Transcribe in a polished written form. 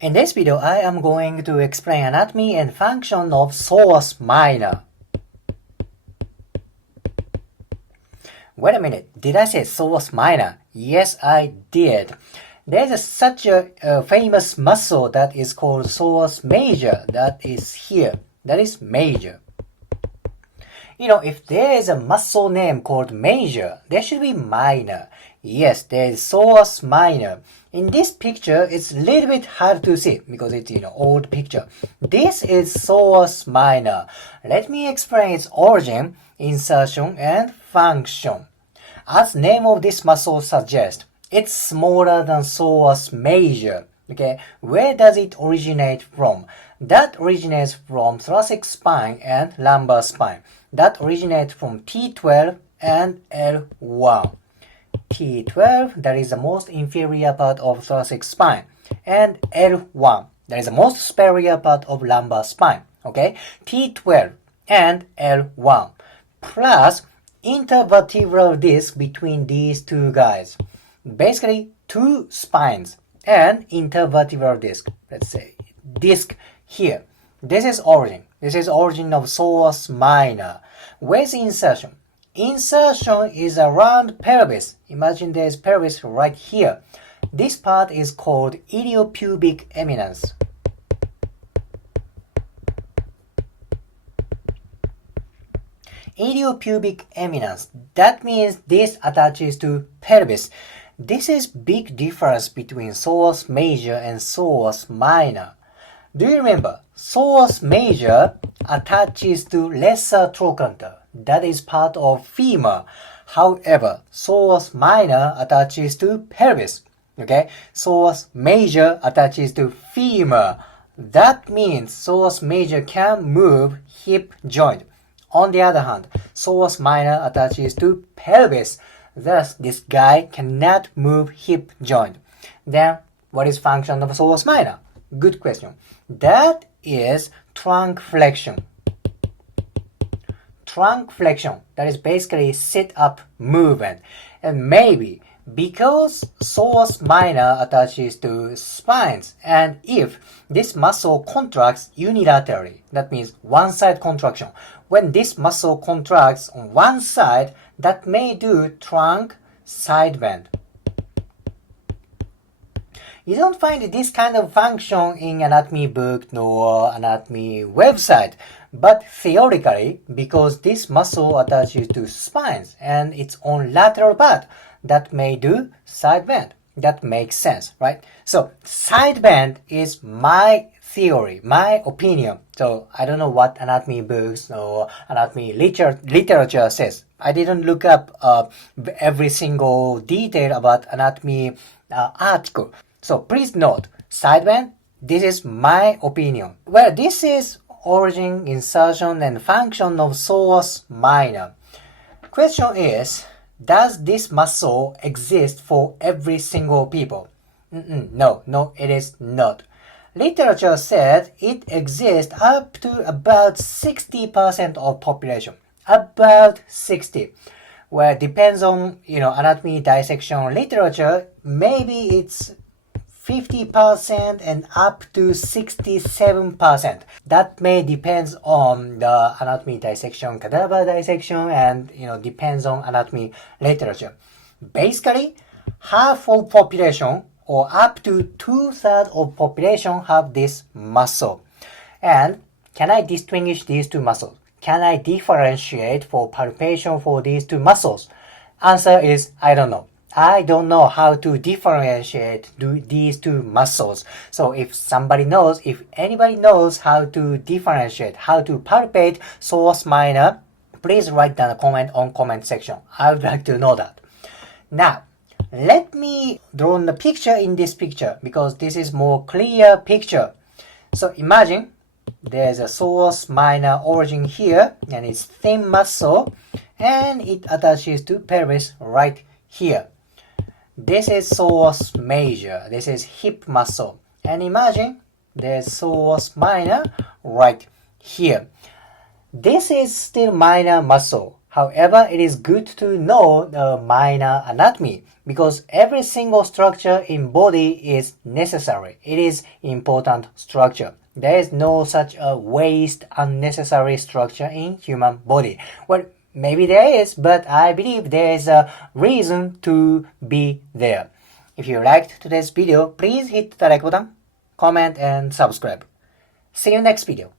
In this video, I am going to explain anatomy and function of psoas minor. Wait a minute, did I say psoas minor? Yes, I did. There's such a famous muscle that is called psoas major that is here. That is major. You know, if there is a muscle name called major, there should be minor. Yes, there is psoas minor. In this picture, it's a little bit hard to see because it's old picture. This is psoas minor. Let me explain its origin, insertion, and function. As the name of this muscle suggests, it's smaller than psoas major. Okay, where does it originate from? That originates from thoracic spine and lumbar spine. That originates from T12 and L1. T12, that is the most inferior part of thoracic spine, and L1, that is the most superior part of lumbar spine. Okay, T12 and L1 plus intervertebral disc between these two guys. Basically, two spines and intervertebral disc. Let's say disc here. This is origin. This is origin of psoas minor. Where's insertion? Insertion is around pelvis. Imagine there's pelvis right here. This part is called iliopubic eminence. Iliopubic eminence. That means this attaches to pelvis. This is big difference between psoas major and psoas minor. Do you remember? Psoas major attaches to lesser trochanter. That is part of femur. However, psoas minor attaches to pelvis. Okay? Psoas major attaches to femur. That means psoas major can move hip joint. On the other hand, psoas minor attaches to pelvis. Thus, this guy cannot move hip joint. Then, what is function of psoas minor? Good question. That is trunk flexion. Trunk flexion, that is basically sit-up movement. And maybe because psoas minor attaches to spines, and if this muscle contracts unilaterally, that means one side contraction. When this muscle contracts on one side, that may do trunk side bend. You don't find this kind of function in anatomy book nor anatomy website, but theoretically, because this muscle attaches to spines and its own lateral part, that may do side bend. That makes sense, right? So side bend is my theory, my opinion. So I don't know what anatomy books or anatomy literature says. I didn't look up every single detail about anatomy article. So please note, side bend, this is my opinion. Well, this is origin, insertion, and function of psoas minor. Question is, does this muscle exist for every single people? No, it is not. Literature said it exists up to about 60% of population. About 60. Well, depends on, anatomy dissection literature, maybe it's 50% and up to 67%. That may depend on the anatomy dissection, cadaver dissection, and depends on anatomy literature. Basically, half of population or up to 2/3 of population have this muscle. And can I distinguish these two muscles? Can I differentiate for palpation for these two muscles? Answer is I don't know. I don't know how to differentiate these two muscles. So if anybody knows how to differentiate, how to palpate psoas minor, please write down a comment on comment section. I would like to know that. Now, let me draw the picture in this picture because this is more clear picture. So imagine there's a psoas minor origin here and it's thin muscle and it attaches to pelvis right here. This is psoas major. This is hip muscle. And imagine there's psoas minor right here. This is still minor muscle. However, it is good to know the minor anatomy because every single structure in body is necessary. It is important structure. There is no such a waste, unnecessary structure in human body. Well, maybe there is, but I believe there is a reason to be there. If you liked today's video, please hit the like button, comment, and subscribe. See you next video.